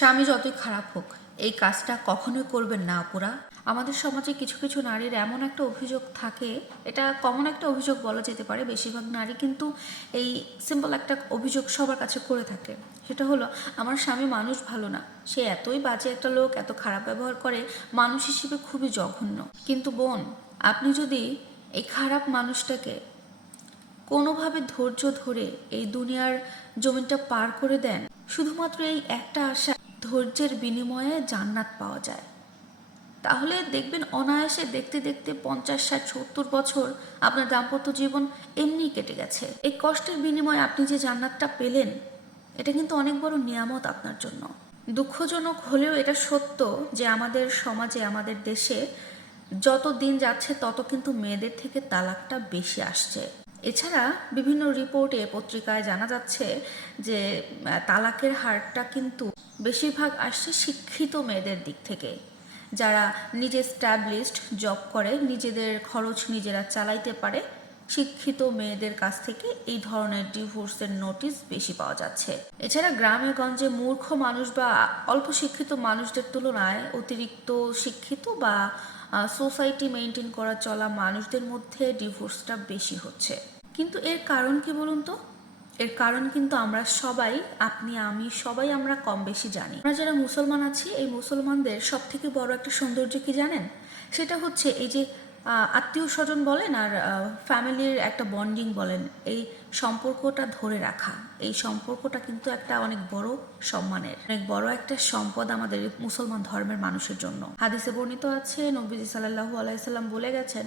স্বামী যতই খারাপ হোক, এই কাজটা কখনোই করবেন না আপুরা। আমাদের সমাজে কিছু কিছু নারীর এমন একটা অভিযোগ থাকে, এটা কমন একটা অভিযোগ বলা যেতে পারে, বেশিরভাগ নারী কিন্তু এই সিম্পল একটা অভিযোগ সবার কাছে করে থাকে। সেটা হলো, আমার স্বামী মানুষ ভালো না, সে এতই বাজে একটা লোক, এত খারাপ ব্যবহার করে, মানুষ হিসেবে খুবই জঘন্য। কিন্তু বোন, আপনি যদি এই খারাপ মানুষটাকে কোনোভাবে ধৈর্য ধরে এই দুনিয়ার জমিনটা পার করে দেন শুধুমাত্র এই একটা আশা ধৈর্যের বিনিময়ে জান্নাত পাওয়া যায়। তাহলে দেখবেন অনায়াসে দেখতে দেখতে পঞ্চাশ, ষাট, সত্তর বছর আপনার দাম্পত্য জীবন এমনি কেটে গেছে। এই কষ্টের বিনিময়ে আপনি যে জান্নাতটা পেলেন, এটা কিন্তু অনেক বড় নিয়ামত আপনার জন্য। দুঃখজনক হলেও এটা সত্য যে আমাদের সমাজে, আমাদের দেশে যত দিন যাচ্ছে তত কিন্তু মেয়েদের থেকে তালাকটা বেশি আসছে। এছাড়া বিভিন্ন রিপোর্টে, পত্রিকায় জানা যাচ্ছে যে তালাকের হারটা কিন্তু বেশিরভাগ আসছে শিক্ষিত মেয়েদের দিক থেকে। যারা নিজে স্ট্যাবলিশড জব করে, নিজেদের খরচ নিজেরা চালাইতে পারে শিক্ষিত মেয়েদের কাছ থেকে এই ধরনের ডিভোর্সের নোটিশ বেশি পাওয়া যাচ্ছে। এছাড়া গ্রামে গঞ্জে মূর্খ মানুষ বা অল্প শিক্ষিত মানুষদের তুলনায় অতিরিক্ত শিক্ষিত বা সোসাইটি মেনটেন করা চলা মানুষদের মধ্যে ডিভোর্সটা বেশি হচ্ছে। কিন্তু এর কারণ কি বলুন তো? এর কারণ কিন্তু আমরা সবাই, আপনি, আমি, সবাই আমরা কম বেশি জানি। আমরা যারা মুসলমান আছি, এই মুসলমানদের সব থেকে বড় একটা সৌন্দর্য কি জানেন? সেটা হচ্ছে এই যে আত্মীয় স্বজন বলেন আর ফ্যামিলির একটা বন্ডিং বলেন, এই সম্পর্কটা ধরে রাখা। এই সম্পর্কটা কিন্তু একটা অনেক বড় সম্মানের, অনেক বড় একটা সম্পদ আমাদের মুসলমান ধর্মের মানুষের জন্য। হাদিসে বর্ণিত আছে, নবীজি সাল্লাহু আলাইসাল্লাম বলে গেছেন,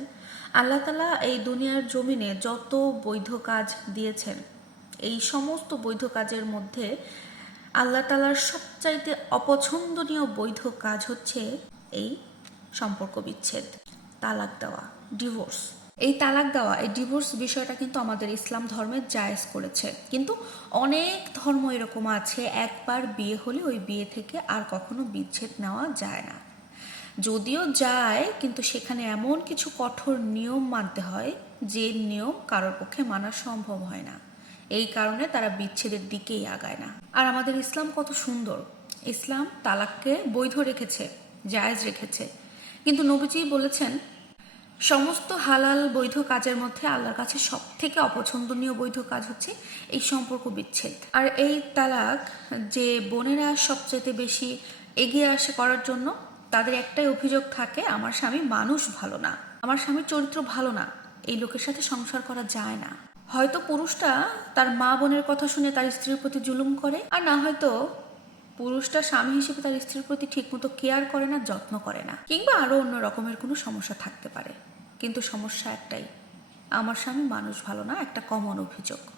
আল্লাহ তালা এই দুনিয়ার জমিনে যত বৈধ কাজ দিয়েছেন, এই সমস্ত বৈধ কাজের মধ্যে আল্লাহ তালার সবচাইতে অপছন্দনীয় বৈধ কাজ হচ্ছে এই সম্পর্ক বিচ্ছেদ। তালাক দেওয়া ডিভোর্স এই তালাক দেওয়া, এই ডিভোর্স বিষয়টা কিন্তু আমাদের ইসলাম ধর্মের জায়েজ করেছে। কিন্তু অনেক ধর্ম এরকম আছে, একবার বিয়ে হলে ওই বিয়ে থেকে আর কখনো বিচ্ছেদ নেওয়া যায় না। যদিও যায়, কিন্তু সেখানে এমন কিছু কঠোর নিয়ম মানতে হয়, যে নিয়ম কারোর পক্ষে মানা সম্ভব হয় না। এই কারণে তারা বিচ্ছেদের দিকেই আগায় না। আর আমাদের ইসলাম কত সুন্দর। ইসলাম তালাককে বৈধ রেখেছে, জায়েজ রেখেছে। কিন্তু নবীজি বলেছেন, সমস্ত হালাল বৈধ কাজের মধ্যে আল্লাহর কাছে সব থেকে অপছন্দনীয় বৈধ কাজ হচ্ছে এই সম্পর্ক বিচ্ছেদ। আর এই তালাক যে বোনেরা সবচেয়ে বেশি এগিয়ে আসে করার জন্য, তাদের একটাই অভিযোগ থাকে, আমার স্বামী মানুষ ভালো না। আমার স্বামীর চরিত্র ভালো না, এই লোকের সাথে সংসার করা যায় না। হয়তো পুরুষটা তার মা বোনের কথা শুনে তার স্ত্রীর প্রতি জুলুম করে, আর না হয়তো পুরুষটা স্বামী হিসেবে তার স্ত্রীর প্রতি ঠিকমতো কেয়ার করে না, যত্ন করে না। কিংবা আরও অন্য রকমের কোনো সমস্যা থাকতে পারে। কিন্তু সমস্যা একটাই, আমার স্বামী মানুষ ভালো না, একটা কমন অভিযোগ।